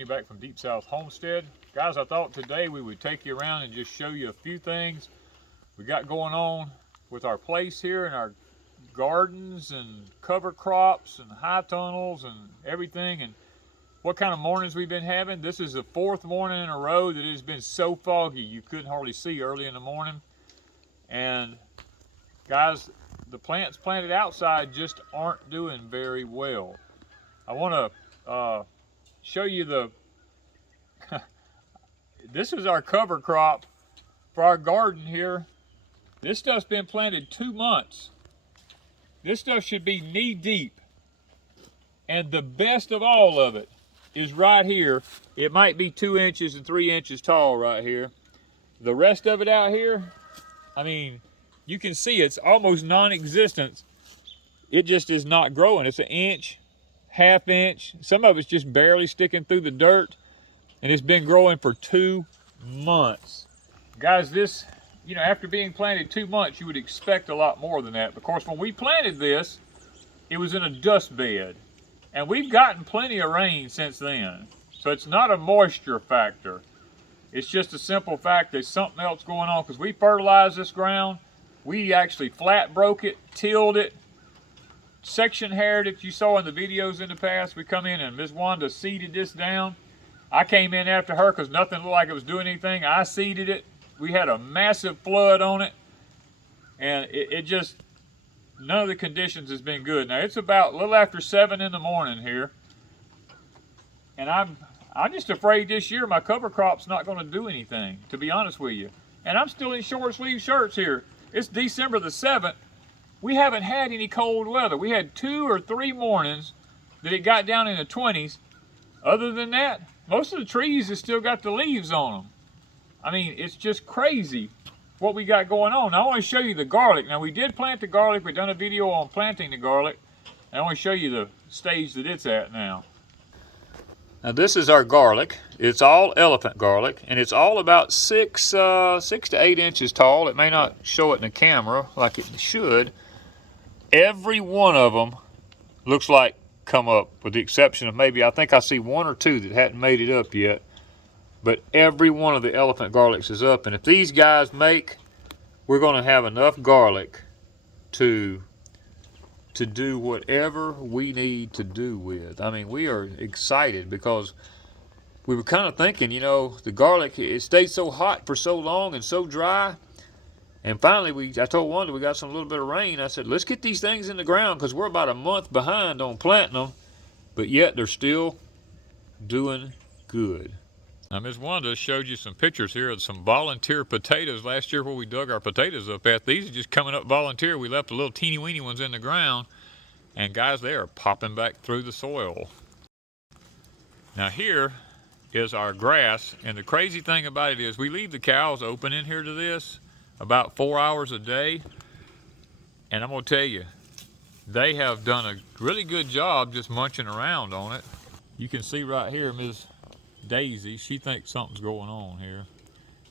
Danny back from Deepsouth Homestead. Guys, I thought today we would take you around and just show you a few things we got going on with our place here and our gardens and cover crops and high tunnels and everything, and what kind of mornings we've been having. This is the 4th morning in a row that it has been so foggy you couldn't hardly see early in the morning. And guys, the plants planted outside just aren't doing very well. I want to show you the this is our cover crop for our garden here. This stuff's been planted 2 months. This stuff should be knee deep, and the best of all of it is right here. It might be 2 inches and 3 inches tall right here. The rest of it out here, I mean, you can see it's almost non-existent. It just is not growing. It's an inch, half inch. Some of it's just barely sticking through the dirt, and it's been growing for 2 months. Guys, this, you know, after being planted 2 months, you would expect a lot more than that. Of course, when we planted this, it was in a dust bed, and we've gotten plenty of rain since then. So it's not a moisture factor. It's just a simple fact there's something else going on, because we fertilized this ground. We actually flat broke it, tilled it, section haired it. You saw in the videos in the past. We come in and Ms. Wanda seeded this down. I came in after her because nothing looked like it was doing anything. I seeded it. We had a massive flood on it, and it just, none of the conditions has been good. Now it's about a little after 7 in the morning here, and I'm just afraid this year my cover crop's not going to do anything, to be honest with you. And I'm still in short sleeve shirts here. It's December the 7th. We haven't had any cold weather. We had 2 or 3 mornings that it got down in the 20s. Other than that, most of the trees have still got the leaves on them. I mean, it's just crazy what we got going on. Now, I want to show you the garlic. Now, we did plant the garlic. We've done a video on planting the garlic. And I want to show you the stage that it's at now. Now, this is our garlic. It's all elephant garlic, and it's all about 6 to 8 inches tall. It may not show it in the camera like it should. Every one of them looks like come up, with the exception of maybe, I think I see 1 or 2 that hadn't made it up yet. But every one of the elephant garlics is up, and if these guys make, we're going to have enough garlic to do whatever we need to do with. I mean, we are excited because we were kind of thinking, you know, the garlic, it stayed so hot for so long and so dry. And finally, I told Wanda we got some little bit of rain. I said, let's get these things in the ground because we're about a month behind on planting them, but yet they're still doing good. Now, Ms. Wanda showed you some pictures here of some volunteer potatoes last year where we dug our potatoes up at. These are just coming up volunteer. We left the little teeny weeny ones in the ground, and guys, they are popping back through the soil. Now here is our grass, and the crazy thing about it is we leave the cows open in here to this about 4 hours a day, and I'm going to tell you, they have done a really good job just munching around on it. You can see right here, Ms. Daisy, she thinks something's going on here.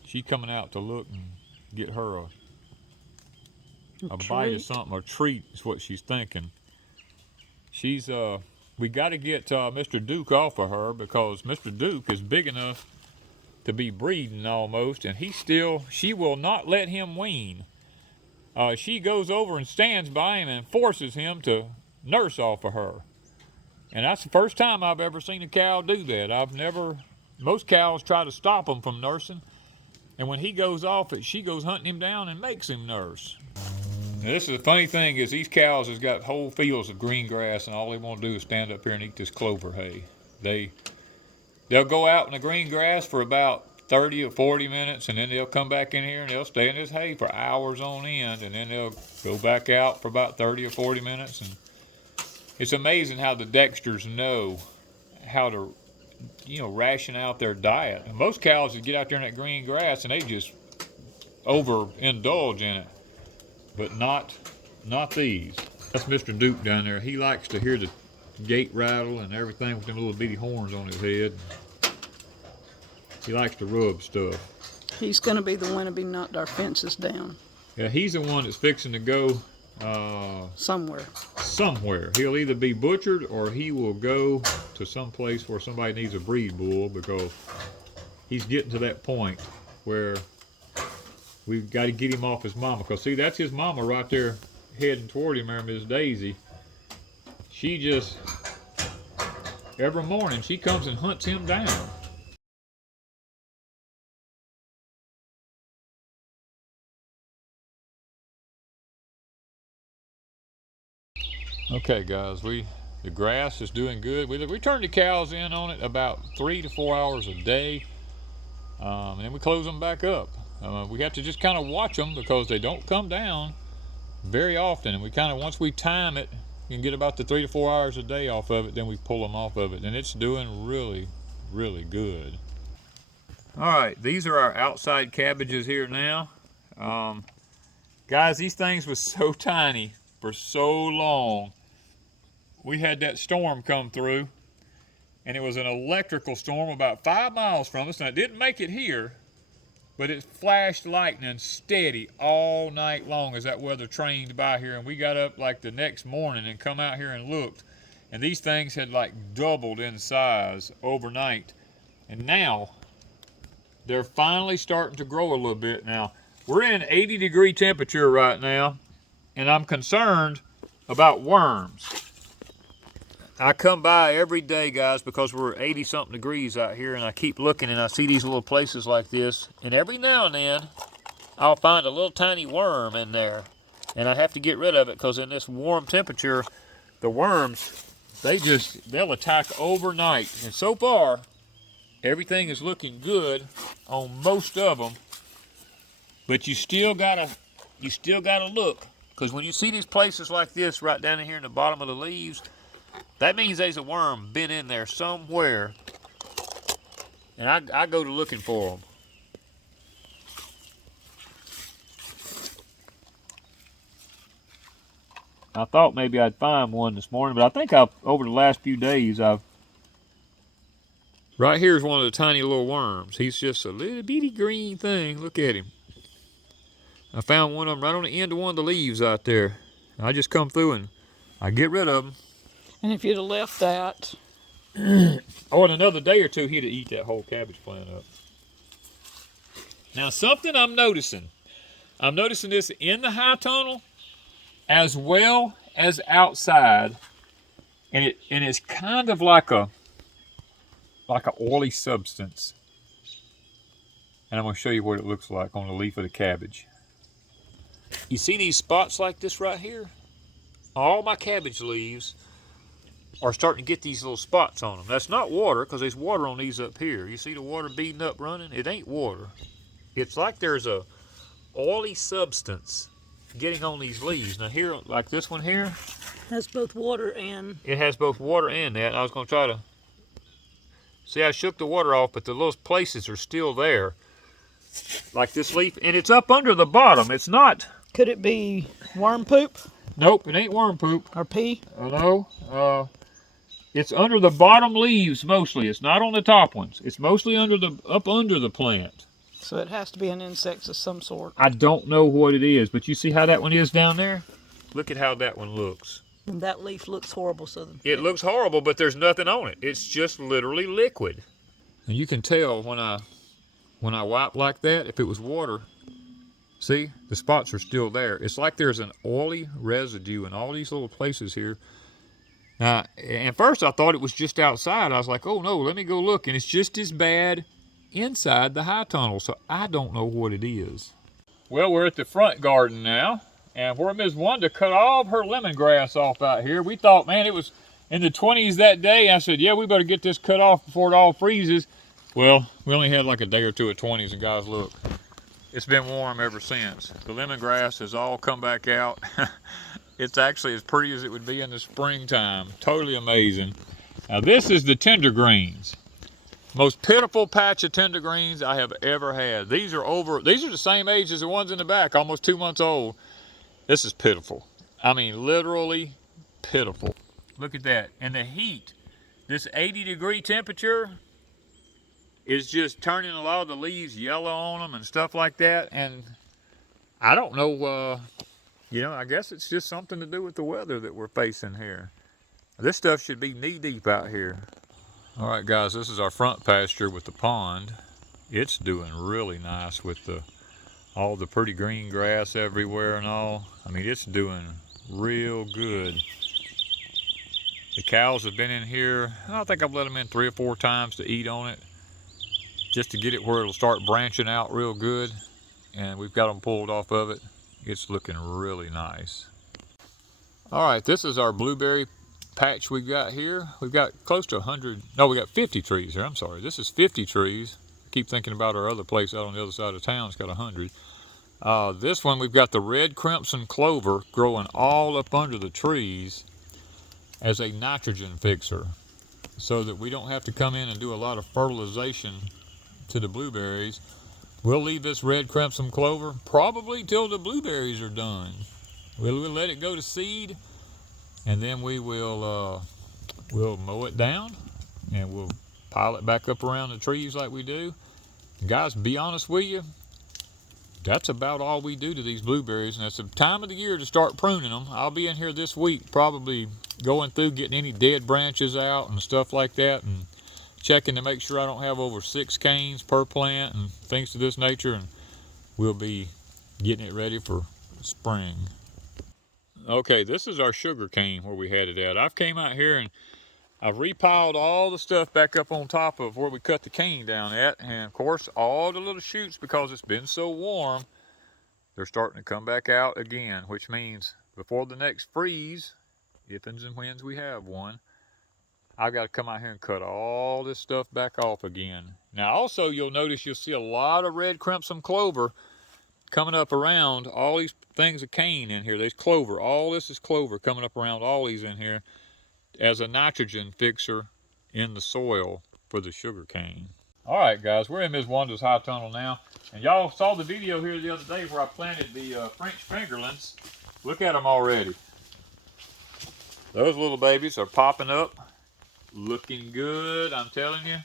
She's coming out to look and get her a bite of something, a treat is what she's thinking. She's, we got to get Mr. Duke off of her because Mr. Duke is big enough to be breeding almost, and she will not let him wean. She goes over and stands by him and forces him to nurse off of her. And that's the first time I've ever seen a cow do that. Most cows try to stop them from nursing, and when he goes off it, she goes hunting him down and makes him nurse. Now, this is the funny thing is these cows has got whole fields of green grass, and all they want to do is stand up here and eat this clover hay. They'll go out in the green grass for about 30 or 40 minutes, and then they'll come back in here and they'll stay in this hay for hours on end, and then they'll go back out for about 30 or 40 minutes. And it's amazing how the Dexters know how to, you know, ration out their diet. And most cows that get out there in that green grass and they just overindulge in it, but not these. That's Mr. Duke down there. He likes to hear the gate rattle and everything with them little bitty horns on his head. He likes to rub stuff. He's going to be the one to be knocked our fences down. Yeah, he's the one that's fixing to go Somewhere. Somewhere. He'll either be butchered or he will go to some place where somebody needs a breed bull, because he's getting to that point where we've got to get him off his mama. Because, see, that's his mama right there heading toward him there, Miss Daisy. She just, every morning, she comes and hunts him down. Okay, guys, the grass is doing good. We turn the cows in on it about 3 to 4 hours a day, and then we close them back up. We have to just kind of watch them because they don't come down very often, and we kind of, once we time it, you can get about the 3 to 4 hours a day off of it, then we pull them off of it, and it's doing really, really good. All right, these are our outside cabbages here now. Guys, these things were so tiny for so long. We had that storm come through, and it was an electrical storm about 5 miles from us. Now, it didn't make it here, but it flashed lightning steady all night long as that weather trained by here. And we got up like the next morning and come out here and looked, and these things had like doubled in size overnight. And now they're finally starting to grow a little bit. Now, we're in 80-degree temperature right now, and I'm concerned about worms. I come by every day, guys, because we're 80-something degrees out here, and I keep looking, and I see these little places like this, and every now and then, I'll find a little tiny worm in there, and I have to get rid of it, because in this warm temperature, the worms, they'll attack overnight. And so far, everything is looking good on most of them, but you still gotta look, because when you see these places like this right down in here in the bottom of the leaves, that means there's a worm been in there somewhere, and I go to looking for them. I thought maybe I'd find one this morning, but I think over the last few days, right here is one of the tiny little worms. He's just a little bitty green thing. Look at him. I found one of them right on the end of one of the leaves out there. I just come through and I get rid of them. And if you'd have left that... Oh, in another day or two, he'd eat that whole cabbage plant up. Now, something I'm noticing this in the high tunnel as well as outside, and it's kind of like a oily substance. And I'm going to show you what it looks like on the leaf of the cabbage. You see these spots like this right here? All my cabbage leaves are starting to get these little spots on them. That's not water, because there's water on these up here. You see the water beading up running? It ain't water. It's like there's a oily substance getting on these leaves. Now here, like this one here, has both water and... It has both water and that. I was going to try to... See, I shook the water off, but the little places are still there. Like this leaf, and it's up under the bottom. It's not... Could it be worm poop? Nope, it ain't worm poop. Or pee? No. It's under the bottom leaves mostly. It's not on the top ones. It's mostly up under the plant. So it has to be an insect of some sort. I don't know what it is, but you see how that one is down there? Look at how that one looks. And that leaf looks horrible. It looks horrible, but there's nothing on it. It's just literally liquid. And you can tell when I wipe like that, if it was water, see, the spots are still there. It's like there's an oily residue in all these little places here. Now, at first I thought it was just outside. I was like, oh no, let me go look. And it's just as bad inside the high tunnel, so I don't know what it is. Well, we're at the front garden now, and where Ms. Wanda cut all of her lemongrass off out here. We thought, man, it was in the 20s that day. I said, yeah, we better get this cut off before it all freezes. Well, we only had like a day or two of 20s, and guys, look, it's been warm ever since. The lemongrass has all come back out. It's actually as pretty as it would be in the springtime. Totally amazing. Now, this is the tender greens. Most pitiful patch of tender greens I have ever had. These are the same age as the ones in the back, almost 2 months old. This is pitiful. I mean, literally pitiful. Look at that. And the heat, this 80-degree temperature is just turning a lot of the leaves yellow on them and stuff like that. And I don't know You know, I guess it's just something to do with the weather that we're facing here. This stuff should be knee deep out here. All right, guys, this is our front pasture with the pond. It's doing really nice with all the pretty green grass everywhere and all. I mean, it's doing real good. The cows have been in here. I think I've let them in 3 or 4 times to eat on it, just to get it where it'll start branching out real good. And we've got them pulled off of it. It's looking really nice. All right, this is our blueberry patch we've got here. We've got close to 100, no, we got 50 trees here. I'm sorry, this is 50 trees. I keep thinking about our other place out on the other side of town. It's got 100. This one, we've got the red crimson clover growing all up under the trees as a nitrogen fixer, so that we don't have to come in and do a lot of fertilization to the blueberries. We'll leave this red crimson clover probably till the blueberries are done. We'll let it go to seed, and then we will we'll mow it down and we'll pile it back up around the trees like we do. And guys, be honest with you, that's about all we do to these blueberries, and it's the time of the year to start pruning them. I'll be in here this week probably going through getting any dead branches out and stuff like that, and checking to make sure I don't have over 6 canes per plant and things of this nature, and we'll be getting it ready for spring. Okay, this is our sugar cane where we had it at. I've came out here and I've repiled all the stuff back up on top of where we cut the cane down at, and of course all the little shoots, because it's been so warm, they're starting to come back out again, which means before the next freeze, if and when we have one, I've got to come out here and cut all this stuff back off again. Now also, you'll notice you'll see a lot of red crimson clover coming up around all these things of cane in here. There's clover. All this is clover coming up around all these in here as a nitrogen fixer in the soil for the sugar cane. All right, guys, we're in Ms. Wanda's high tunnel now, and y'all saw the video here the other day where I planted the French fingerlings. Look at them already. Those little babies are popping up, looking good, I'm telling you.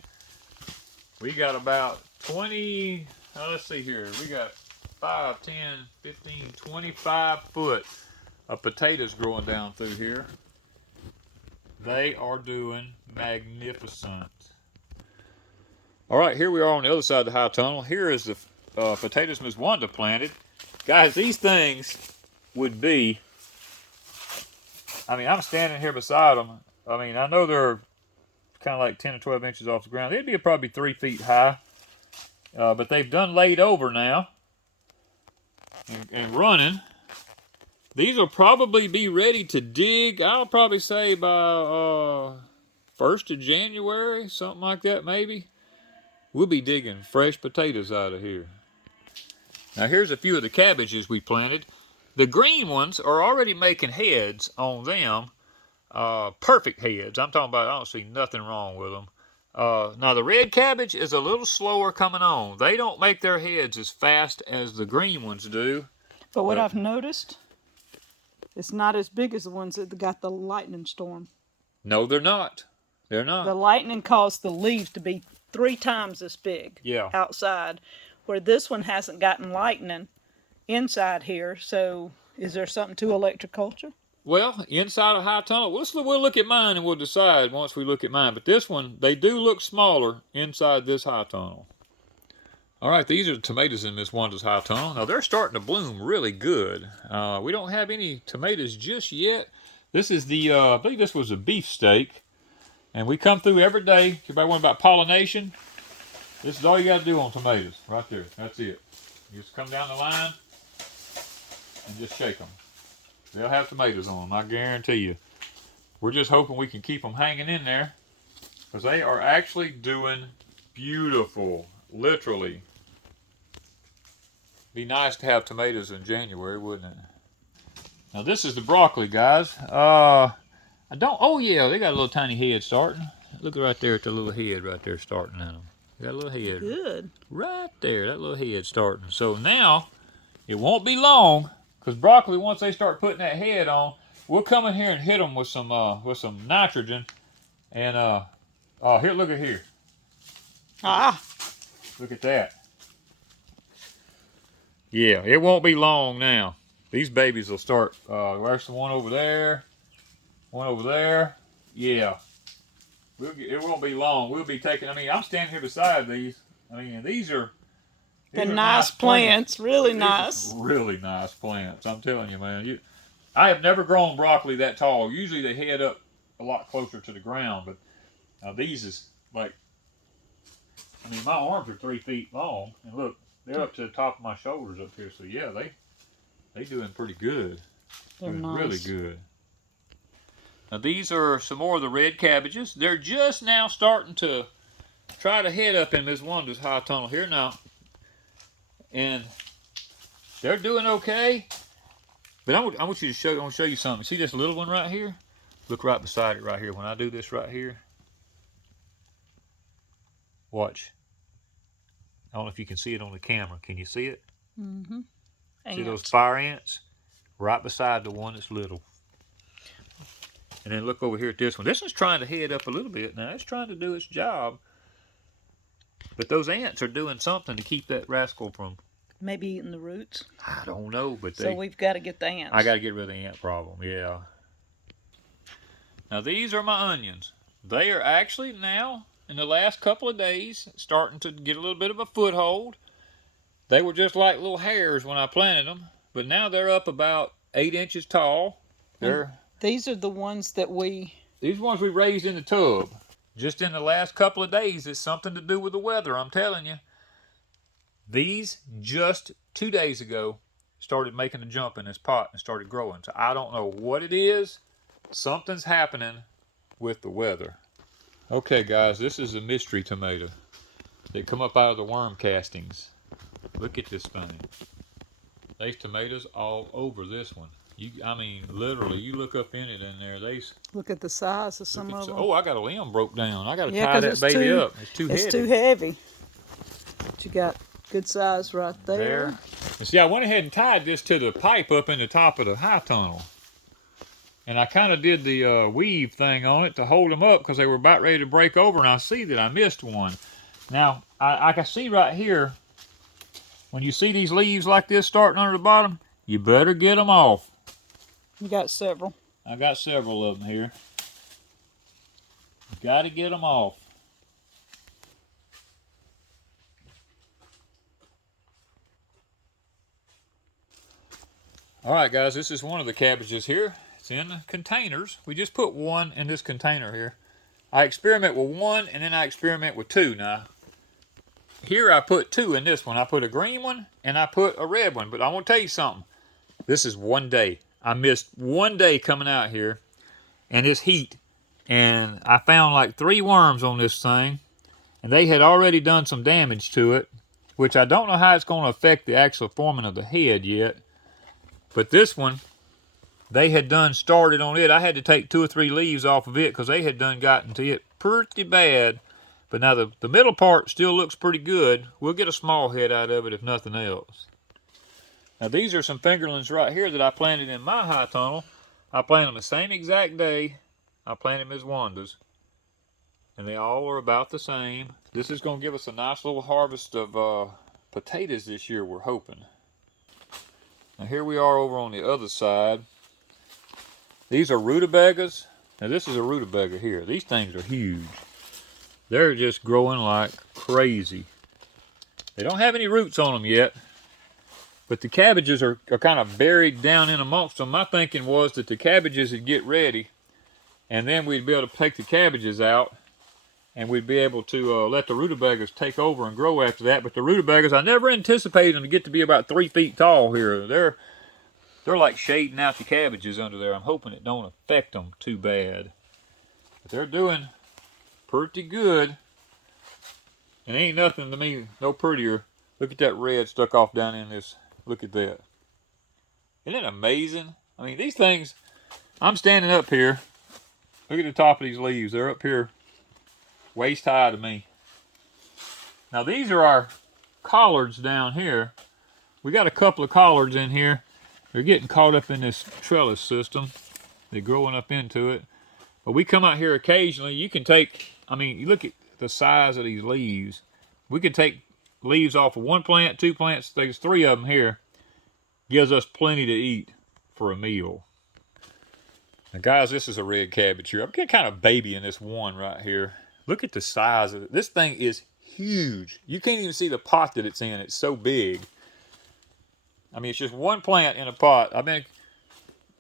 We got about 20, let's see here, we got 5, 10, 15, 25 foot of potatoes growing down through here. They are doing magnificent. All right, here we are on the other side of the high tunnel. Here is the potatoes Ms. Wanda planted. Guys, these things would be, I mean, I'm standing here beside them. I mean, I know they're kind of like 10 or 12 inches off the ground. They'd be probably 3 feet high. But they've done laid over now and running. These will probably be ready to dig, I'll probably say by 1st of January, something like that maybe. We'll be digging fresh potatoes out of here. Now here's a few of the cabbages we planted. The green ones are already making heads on them. Perfect heads. I'm talking about, I don't see nothing wrong with them. Now the red cabbage is a little slower coming on. They don't make their heads as fast as the green ones do. But what I've noticed, it's not as big as the ones that got the lightning storm. No, they're not. They're not. The lightning caused the leaves to be 3 times as big outside, where this one hasn't gotten lightning inside here. So is there something to electroculture? Well, inside a high tunnel, we'll look at mine and we'll decide once we look at mine. But this one, they do look smaller inside this high tunnel. All right, these are the tomatoes in Miss Wanda's high tunnel. Now, they're starting to bloom really good. We don't have any tomatoes just yet. This is the, I believe this was a beefsteak. And we come through every day. Everybody wondering about pollination? This is all you got to do on tomatoes, right there. That's it. You just come down the line and just shake them. They'll have tomatoes on them, I guarantee you. We're just hoping we can keep them hanging in there, because they are actually doing beautiful, literally. Be nice to have tomatoes in January, wouldn't it? Now this is the broccoli, guys. Oh yeah, they got a little tiny head starting. Look right there at the little head right there starting in them. Got a little head. Good. Right there, that little head starting. So now, it won't be long, because broccoli, once they start putting that head on, we'll come in here and hit them with some nitrogen. And here, look at here. Look at that. Yeah, it won't be long now. these babies will start. There's the one over there. One over there. Yeah. It won't be long. We'll be taking, I mean, I'm standing here beside these. I mean, these are nice plants. Really nice. Really nice plants. I'm telling you, man. I have never grown broccoli that tall. Usually they head up a lot closer to the ground, but these is like, I mean, my arms are 3 feet long, and look, they're up to the top of my shoulders up here. So yeah, they doing pretty good. They're doing nice. Really good. Now these are some more of the red cabbages. They're just now starting to try to head up in Miss Wanda's high tunnel here now, and they're doing okay. But I want you to show. I want to show you something. See this little one right here? Look right beside it right here. When I do this right here, watch. I don't know if you can see it on the camera. Can you see it? Mm-hmm. See those fire ants? Right beside the one that's little. And then look over here at this one. This one's trying to head up a little bit now. It's trying to do its job. But those ants are doing something to keep that rascal from... Maybe eating the roots? I don't know, but So we've got to get the ants. I got to get rid of the ant problem, yeah. Now these are my onions. They are actually now, in the last couple of days, starting to get a little bit of a foothold. They were just like little hairs when I planted them. But now they're up about 8 inches tall. These are the ones that These ones we raised in the tub. Just in the last couple of days, it's something to do with the weather, I'm telling you. These, just 2 days ago, started making a jump in this pot and started growing. So I don't know what it is. Something's happening with the weather. Okay, guys, this is a mystery tomato. They come up out of the worm castings. Look at this thing. There's tomatoes all over this one. I mean, literally, you look up in it in there. look at the size of some of them. Oh, I got a limb broke down. I got to tie that baby up. It's too heavy. It's too heavy. But you got good size right there. And see, I went ahead and tied this to the pipe up in the top of the high tunnel. And I kind of did the weave thing on it to hold them up because they were about ready to break over, and I see that I missed one. Now, I can see right here, when you see these leaves like this starting under the bottom, you better get them off. You got several. I got several of them here. Got to get them off. All right, guys, this is one of the cabbages here. It's in the containers. We just put one in this container here. I experiment with one, and then I experiment with two. Now, here I put two in this one. I put a green one, and I put a red one. But I want to tell you something. This is one day. I missed one day coming out here, and this heat. And I found like 3 worms on this thing, and they had already done some damage to it, which I don't know how it's going to affect the actual forming of the head yet. But this one, they had done started on it. I had to take 2 or 3 leaves off of it because they had done gotten to it pretty bad. But now the middle part still looks pretty good. We'll get a small head out of it if nothing else. Now these are some fingerlings right here that I planted in my high tunnel. I planted them the same exact day I planted Miss Wanda's. And they all are about the same. This is going to give us a nice little harvest of potatoes this year, we're hoping. Now here we are over on the other side. These are rutabagas. Now this is a rutabaga here. These things are huge. They're just growing like crazy. They don't have any roots on them yet. But the cabbages are kind of buried down in amongst them. My thinking was that the cabbages would get ready, and then we'd be able to take the cabbages out, and we'd be able to let the rutabagas take over and grow after that. But the rutabagas, I never anticipated them to get to be about 3 feet tall here. They're like shading out the cabbages under there. I'm hoping it don't affect them too bad. But they're doing pretty good. And ain't nothing to me no prettier. Look at that red stuck off down in this. Look at that. Isn't that amazing? I mean, these things, I'm standing up here. Look at the top of these leaves. They're up here waist high to me. Now these are our collards down here. We got a couple of collards in here. They're getting caught up in this trellis system. They're growing up into it. But we come out here occasionally. You can take, I mean, you look at the size of these leaves. We could take leaves off of 1 plant, 2 plants. There's 3 of them here. gives us plenty to eat for a meal. Now guys, this is a red cabbage here. I'm getting kind of baby in this one right here. Look at the size of it. This thing is huge. You can't even see the pot that it's in. It's so big. I mean, it's just one plant in a pot. I've been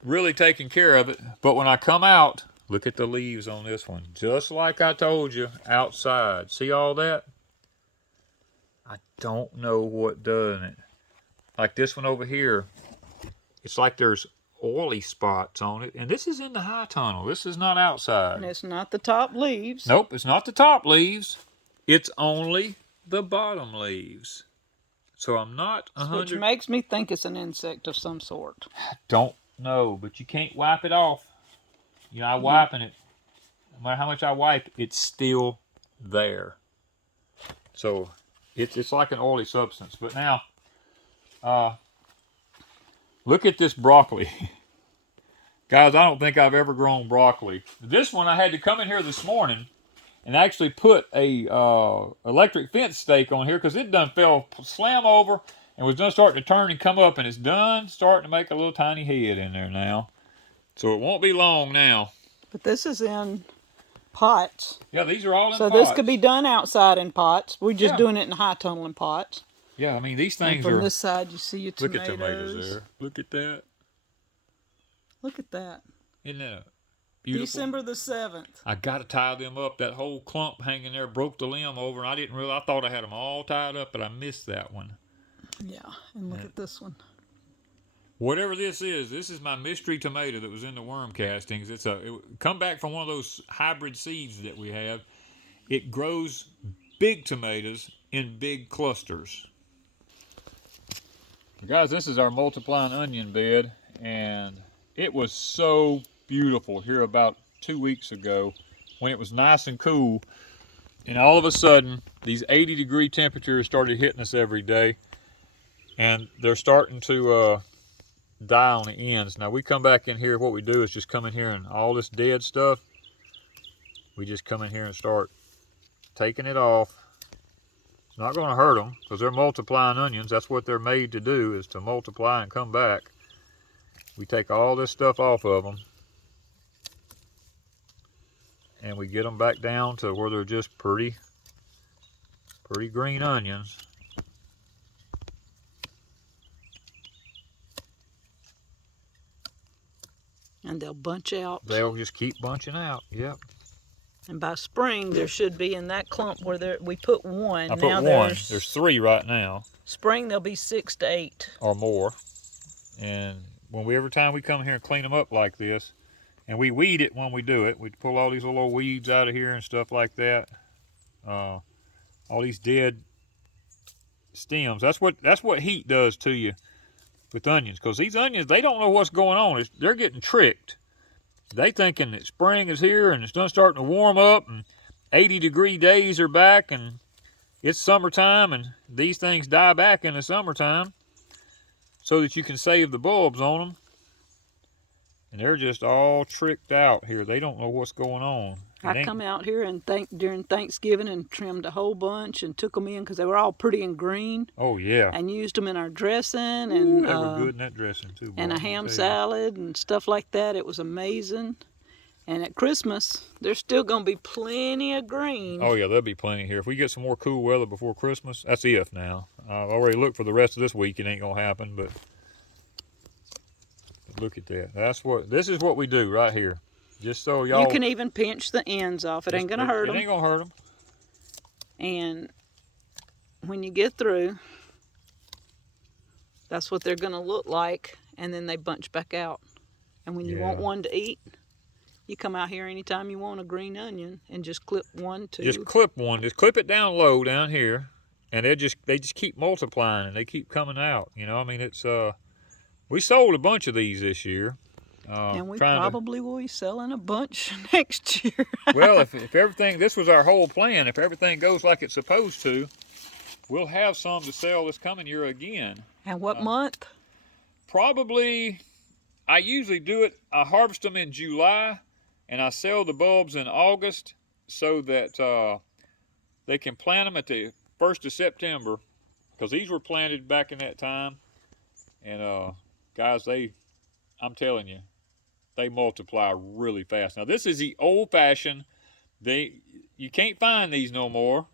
really taking care of it. But when I come out, look at the leaves on this one. Just like I told you, outside. See all that? I don't know what does it. Like this one over here, it's like there's oily spots on it. And this is in the high tunnel. This is not outside. And it's not the top leaves. Nope, it's not the top leaves. It's only the bottom leaves. So I'm not 100. Which makes me think it's an insect of some sort. I don't know, but you can't wipe it off. You know, I'm wiping it. No matter how much I wipe, it's still there. So it's like an oily substance. But now, look at this broccoli. Guys, I don't think I've ever grown broccoli. This one I had to come in here this morning and actually put a electric fence stake on here because it done fell slam over and was done starting to turn and come up, and it's done starting to make a little tiny head in there now. So it won't be long now. But this is in pots. Yeah, these are all in so pots. So this could be done outside in pots. We're just doing it in high tunnel in pots. Yeah, I mean, these things and from are... this side, you see your tomatoes. Look at tomatoes there. Look at that. Look at that. Isn't that beautiful? December the 7th. I got to tie them up. That whole clump hanging there broke the limb over, and I didn't realize. I thought I had them all tied up, but I missed that one. Yeah, and look at this one. Whatever this is my mystery tomato that was in the worm castings. It come back from one of those hybrid seeds that we have. It grows big tomatoes in big clusters. Guys, this is our multiplying onion bed, and it was so beautiful here about 2 weeks ago when it was nice and cool, and all of a sudden these 80-degree temperatures started hitting us every day, and they're starting to die on the ends. Now we come back in here, what we do is just come in here and all this dead stuff, we just come in here and start taking it off. It's not going to hurt them because they're multiplying onions. That's what they're made to do, is to multiply and come back. We take all this stuff off of them and we get them back down to where they're just pretty green onions. And they'll bunch out. They'll just keep bunching out, yep. And by spring, there should be in that clump where we put one. I put now one. There's 3 right now. Spring, there'll be 6 to 8. Or more. And every time we come here and clean them up like this, and we weed it when we do it, we pull all these little weeds out of here and stuff like that. All these dead stems. That's what heat does to you with onions. Because these onions, they don't know what's going on. They're getting tricked. They thinking that spring is here and it's done starting to warm up and 80-degree days are back and it's summertime, and these things die back in the summertime so that you can save the bulbs on them. And they're just all tricked out here. They don't know what's going on. I come out here and during Thanksgiving and trimmed a whole bunch and took them in because they were all pretty and green. Oh, yeah. And used them in our dressing. And they were good in that dressing, too. And a ham salad and stuff like that. It was amazing. And at Christmas, there's still going to be plenty of green. Oh, yeah, there'll be plenty here. If we get some more cool weather before Christmas, that's if now. I've already looked for the rest of this week. It ain't going to happen, but look at that. This is what we do right here. Just so y'all... You can even pinch the ends off. It ain't going to hurt them. It ain't going to hurt them. And when you get through, that's what they're going to look like. And then they bunch back out. And when you want one to eat, you come out here anytime you want a green onion and just clip one, two. Just clip one. Just clip it down low down here. And they just keep multiplying and they keep coming out. You know, I mean, it's... we sold a bunch of these this year. And we probably will be selling a bunch next year. Well, if everything, this was our whole plan. If everything goes like it's supposed to, we'll have some to sell this coming year again. And what month? Probably, I usually do it, I harvest them in July, and I sell the bulbs in August so that they can plant them at the 1st of September, because these were planted back in that time. And guys, I'm telling you, they multiply really fast. Now this is the old-fashioned. You can't find these no more.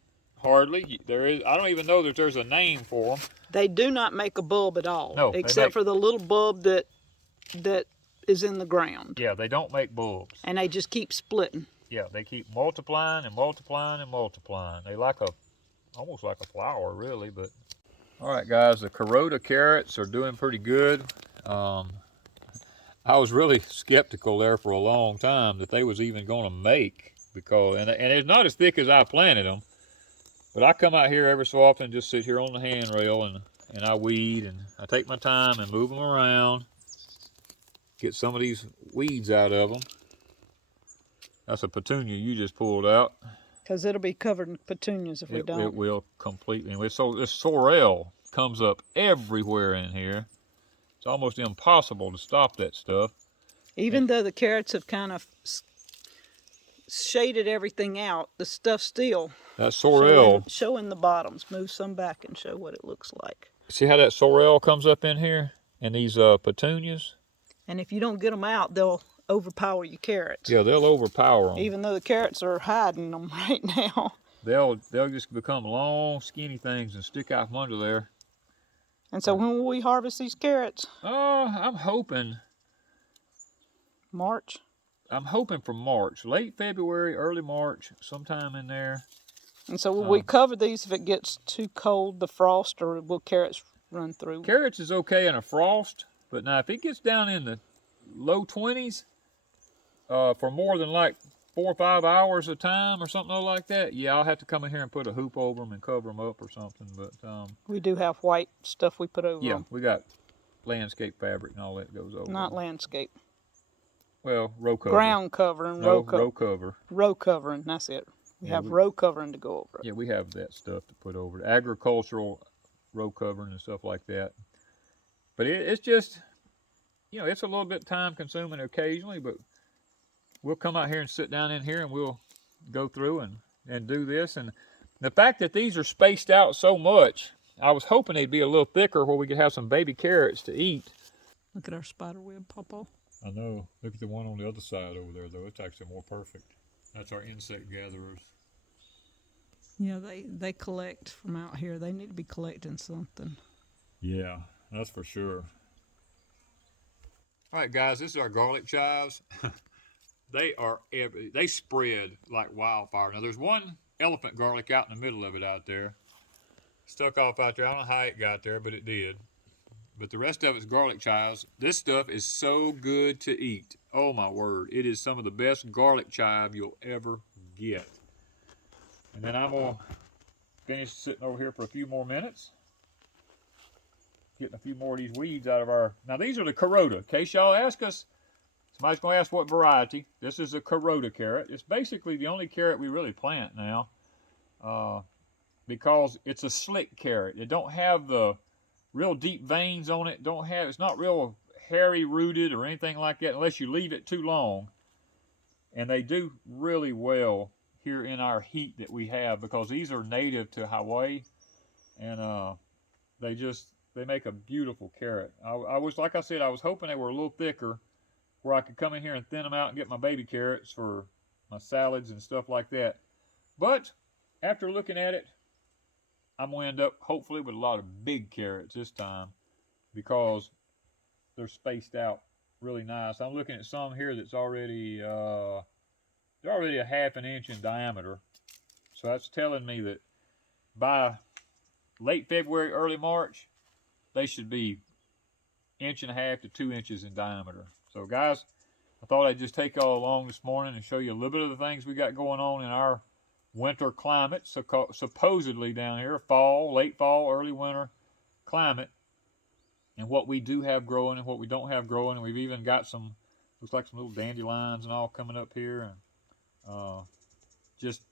Hardly. I don't even know that there's a name for them. They do not make a bulb at all. No, except for the little bulb that is in the ground. Yeah, they don't make bulbs. And they just keep splitting. Yeah, they keep multiplying and multiplying and multiplying. They almost like a flower, really. But all right, guys, the Kuroda carrots are doing pretty good. I was really skeptical there for a long time that they was even going to make, and it's not as thick as I planted them. But I come out here every so often and just sit here on the handrail and I weed, and I take my time and move them around, get some of these weeds out of them. That's a petunia you just pulled out. Because it'll be covered in petunias if we don't. It will completely. So this sorrel comes up everywhere in here. It's almost impossible to stop that stuff. Even though the carrots have kind of shaded everything out, the stuff still. That sorrel. Showing the bottoms. Move some back and show what it looks like. See how that sorrel comes up in here? And these petunias? And if you don't get them out, they'll overpower your carrots. Yeah, they'll overpower them. Even though the carrots are hiding them right now. They'll just become long, skinny things and stick out from under there. And so when will we harvest these carrots? I'm hoping. March? I'm hoping for March. Late February, early March, sometime in there. And so will we cover these if it gets too cold, the frost, or will carrots run through? Carrots is okay in a frost, but now if it gets down in the low 20s for more than like 4 or 5 hours a time or something like that, yeah, I'll have to come in here and put a hoop over them and cover them up or something. But we do have white stuff we put over them. Yeah, we got landscape fabric and all that goes over. Not landscape. Well, row cover. Ground covering, row cover. Row covering, that's it. We have row covering to go over it. Yeah, we have that stuff to put over it. Agricultural row covering and stuff like that. But it's just, it's a little bit time consuming occasionally, but we'll come out here and sit down in here and we'll go through and do this. And the fact that these are spaced out so much, I was hoping they'd be a little thicker where we could have some baby carrots to eat. Look at our spider web, Papa. I know. Look at the one on the other side over there, though. It's actually more perfect. That's our insect gatherers. Yeah, they collect from out here. They need to be collecting something. Yeah, that's for sure. All right, guys, this is our garlic chives. They spread like wildfire. Now, there's one elephant garlic out in the middle of it out there. Stuck off out there. I don't know how it got there, but it did. But the rest of it's garlic chives. This stuff is so good to eat. Oh, my word. It is some of the best garlic chive you'll ever get. And then I'm going to finish sitting over here for a few more minutes. Getting a few more of these weeds out of our... Now, these are the Kuroda. In case y'all ask us, somebody's going to ask what variety. This is a Kuroda carrot. It's basically the only carrot we really plant now. Because it's a slick carrot. It don't have the real deep veins on it. It's not real hairy rooted or anything like that unless you leave it too long. And they do really well here in our heat that we have because these are native to Hawaii, and they make a beautiful carrot. I was, like I said, I was hoping they were a little thicker where I could come in here and thin them out and get my baby carrots for my salads and stuff like that. But after looking at it, I'm going to end up hopefully with a lot of big carrots this time because they're spaced out really nice. I'm looking at some here that's already they're already a ½ an inch in diameter. So that's telling me that by late February, early March, they should be 1.5 to 2 inches in diameter. So guys, I thought I'd just take y'all along this morning and show you a little bit of the things we got going on in our winter climate, supposedly down here, late fall, early winter climate, and what we do have growing and what we don't have growing. And we've even got some, looks like some little dandelions and all coming up here, and just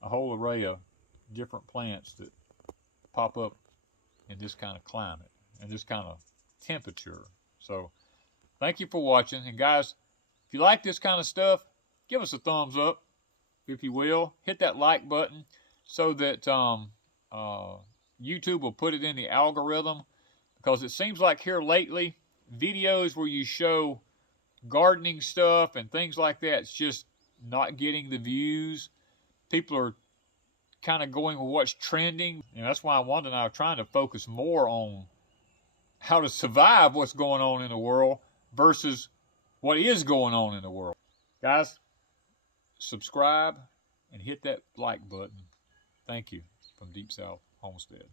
a whole array of different plants that pop up in this kind of climate and this kind of temperature. So thank you for watching. And guys, if you like this kind of stuff, give us a thumbs up, if you will. Hit that like button so that YouTube will put it in the algorithm, Because it seems like here lately, videos where you show gardening stuff and things like that, it's just not getting the views. People are kind of going with what's trending. And that's why Wanda and I are trying to focus more on how to survive what's going on in the world versus what is going on in the world. Guys, subscribe and hit that like button. Thank you from Deepsouth Homestead.